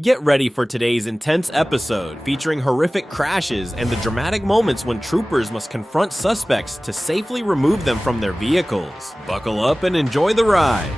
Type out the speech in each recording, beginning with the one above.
Get ready for today's intense episode featuring horrific crashes and the dramatic moments when troopers must confront suspects to safely remove them from their vehicles. Buckle up and enjoy the ride.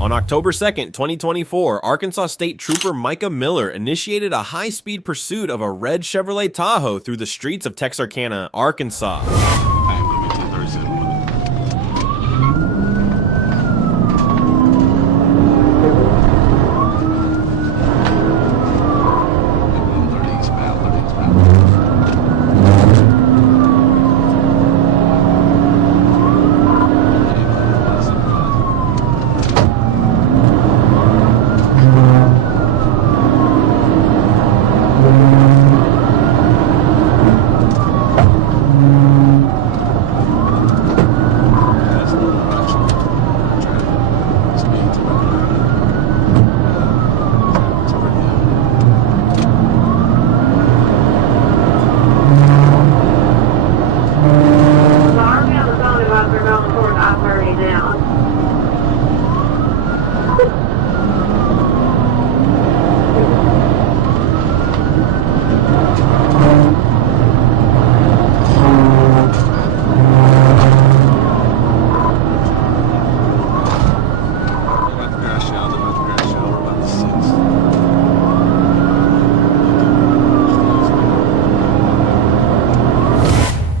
On October 2nd, 2024, Arkansas State Trooper Micah Miller initiated a high-speed pursuit of a red Chevrolet Tahoe through the streets of Texarkana, Arkansas.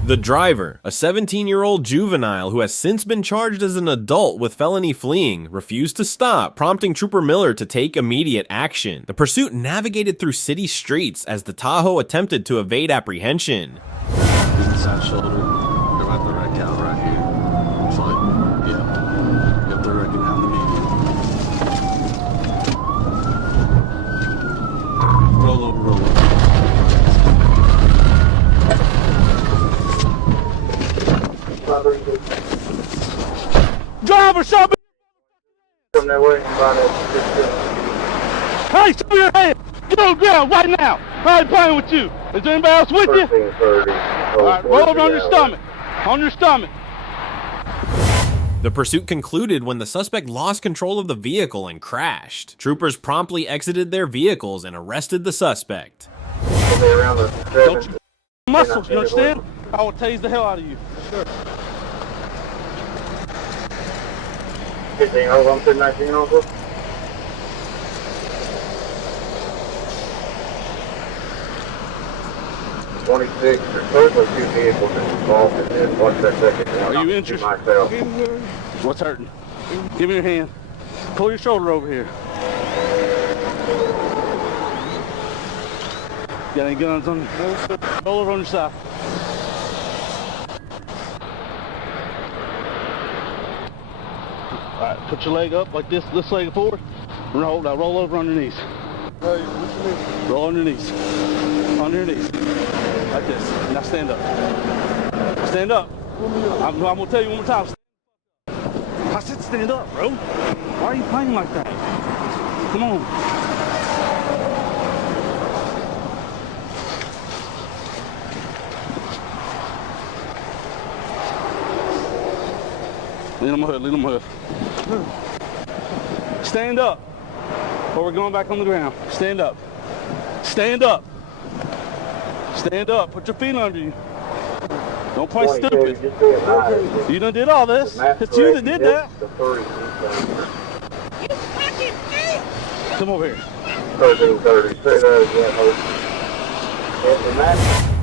The driver, a 17-year-old juvenile who has since been charged as an adult with felony fleeing, refused to stop, prompting Trooper Miller to take immediate action. The pursuit navigated through city streets as the Tahoe attempted to evade apprehension. Inside shoulder, they're about the wreck out right here. It's like, yeah, got the wrecking out in the median. Roll over, roll over. Driver, show me! From there waiting about it. Hey, show me your hand! Get on the ground right now! I ain't playing with you. Is there anybody else with you? Alright, roll over on your stomach. On your stomach. The pursuit concluded when the suspect lost control of the vehicle and crashed. Troopers promptly exited their vehicles and arrested the suspect. Don't you muscles, you understand? I will tase the hell out of you. Sure. 15 over, I'm sitting 19 over. There's currently two vehicles involved in this. Watch that second one. Are you interested? Myself. What's hurting? Give me your hand. Pull your shoulder over here. Got any guns on you? Roll over on your side. All right, put your leg up like this leg forward. Roll, now roll over on your knees. Roll on your knees. On your knees. Like this. Now stand up. Stand up. I'm gonna tell you one more time. I said stand up, bro. Why are you playing like that? Come on. Lean on my hood, lean on my hood. Stand up, or we're going back on the ground. Stand up. Stand up. Stand up. Put your feet under you. Don't play stupid. You done did all this. It's you that did that. You fucking bitch! Come over here. 1330. Say that again,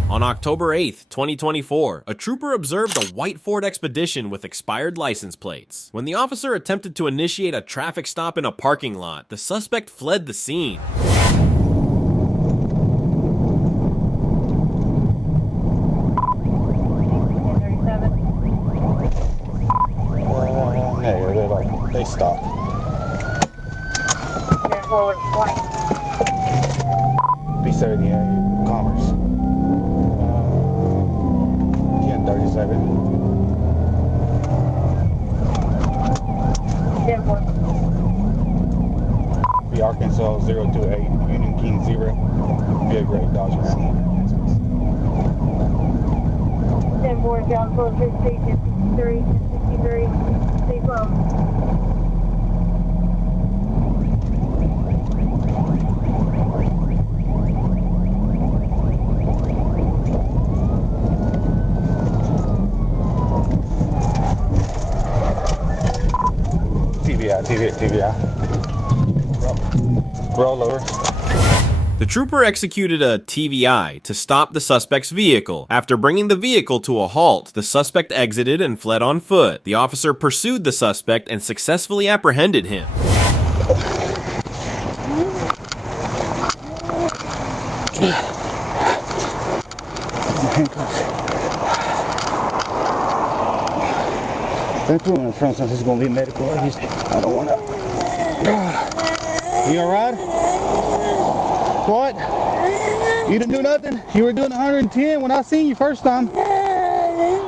On October 8th, 2024, a trooper observed a white Ford Expedition with expired license plates. When the officer attempted to initiate a traffic stop in a parking lot, the suspect fled the scene. They stopped. B30 area, Commerce. 1037. copy. Arkansas 028, Union King 0. Be a great Dodge Ram. 10-4, John Full Street, 1063, 1063, stay slow. TVI. Roll over. The trooper executed a TVI to stop the suspect's vehicle. After bringing the vehicle to a halt, the suspect exited and fled on foot. The officer pursued the suspect and successfully apprehended him. Don't put him in front since he's going to be medical. I don't want to. You alright? What? You didn't do nothing? You were doing 110 when I seen you first time.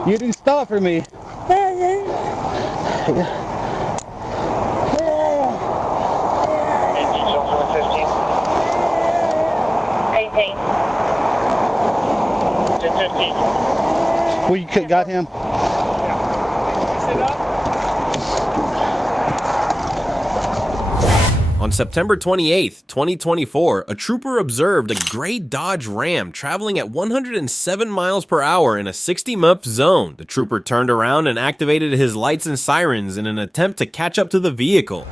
You didn't stop for me. Well, you could got him. On September 28, 2024, a trooper observed a gray Dodge Ram traveling at 107 miles per hour in a 60-mph zone. The trooper turned around and activated his lights and sirens in an attempt to catch up to the vehicle.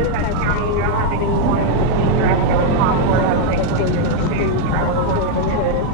County, you don't have anyone in Drasco and Concord have taken to travel according to this.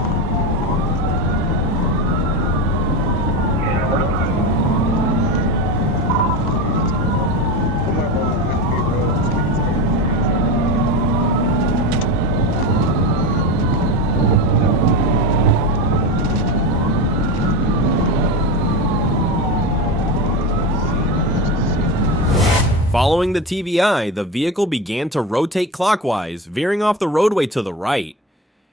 Following the TVI, the vehicle began to rotate clockwise, veering off the roadway to the right.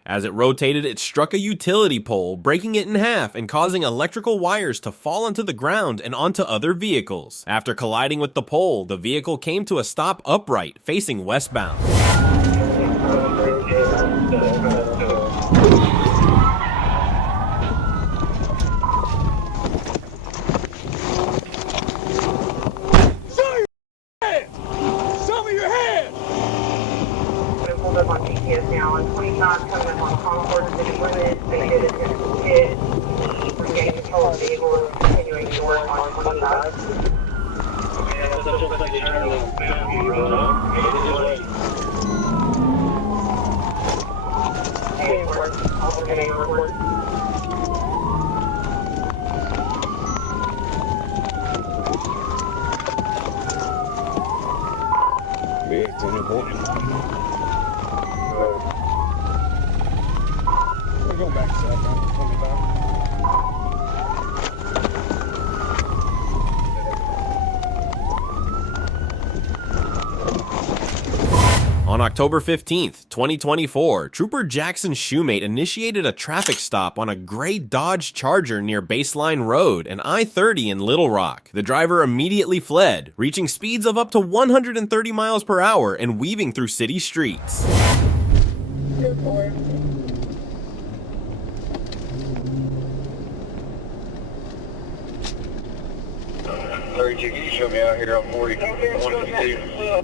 As it rotated, it struck a utility pole, breaking it in half and causing electrical wires to fall onto the ground and onto other vehicles. After colliding with the pole, the vehicle came to a stop upright, facing westbound. Up on GPS now, and 25 coming up on Concord City Limits. They did attempt to hit, regaining control of the vehicle and continuing north on 25. Alternating report. We're going back south on 25. On October 15th, 2024, Trooper Jackson Shoemate initiated a traffic stop on a gray Dodge Charger near Baseline Road and I-30 in Little Rock. The driver immediately fled, reaching speeds of up to 130 miles per hour and weaving through city streets. 2-4. Can you show me out here on 40? 152.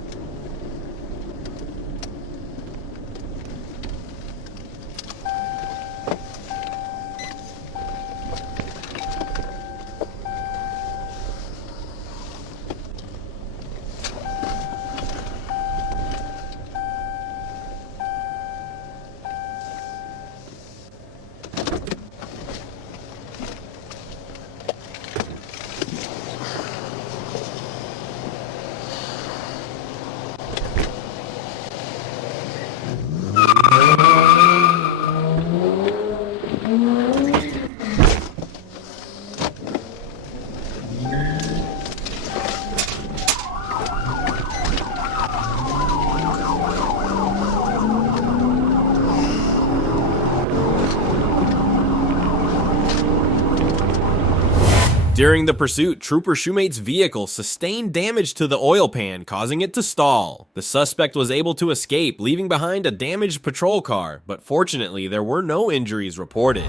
During the pursuit, Trooper Shoemate's vehicle sustained damage to the oil pan, causing it to stall. The suspect was able to escape, leaving behind a damaged patrol car, but fortunately there were no injuries reported.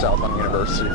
South on University.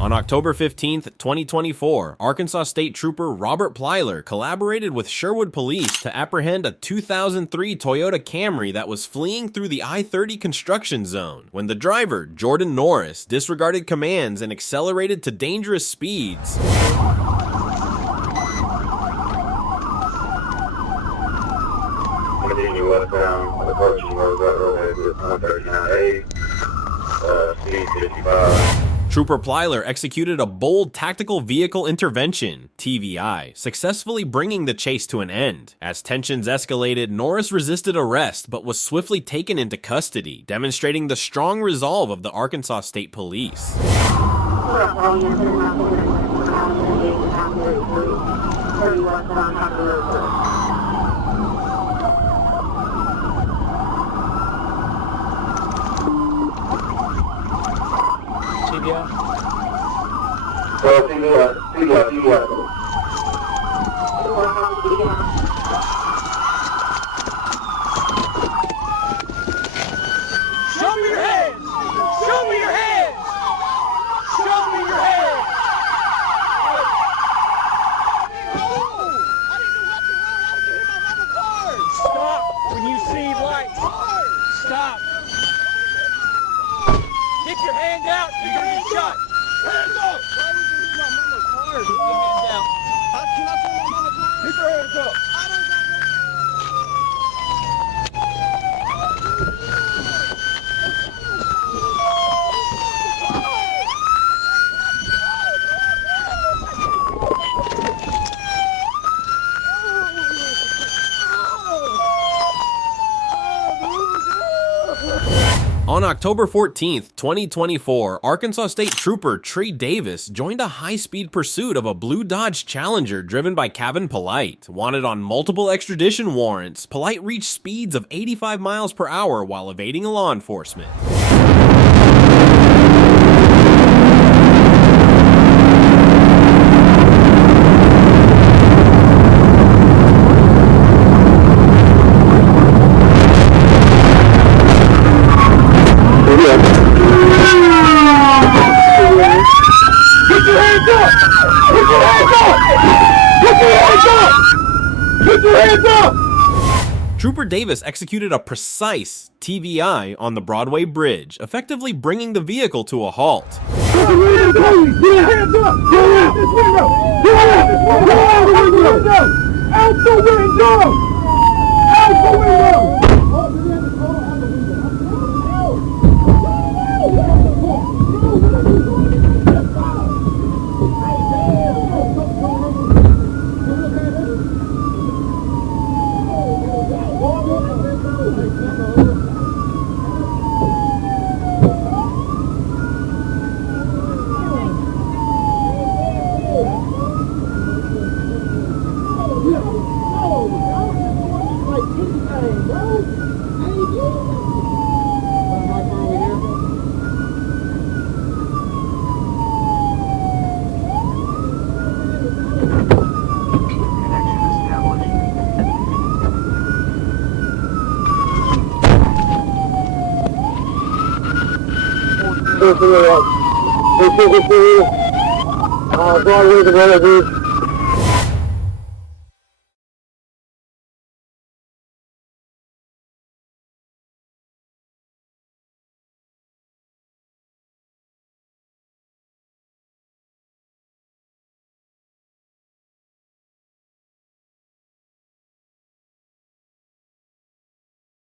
On October 15th, 2024, Arkansas State Trooper Robert Plyler collaborated with Sherwood Police to apprehend a 2003 Toyota Camry that was fleeing through the I-30 construction zone when the driver, Jordan Norris, disregarded commands and accelerated to dangerous speeds. Continue westbound, approaching road exit 139A, speed 55. Trooper Plyler executed a bold tactical vehicle intervention, TVI, successfully bringing the chase to an end. As tensions escalated, Norris resisted arrest but was swiftly taken into custody, demonstrating the strong resolve of the Arkansas State Police. Show me your hands! Show me your hands! Show me your hands! Stop when you see lights. Stop. Get your hand out. You're gonna get shot. Hands up. Why would you hit my mama's car? Get your hands out. How can I pull my mama's car? Get your hands up. On October 14th, 2024, Arkansas State Trooper Trey Davis joined a high-speed pursuit of a blue Dodge Challenger driven by Kevin Polite. Wanted on multiple extradition warrants, Polite reached speeds of 85 miles per hour while evading law enforcement. Trooper Davis executed a precise TVI on the Broadway Bridge, effectively bringing the vehicle to a halt. Broadway, the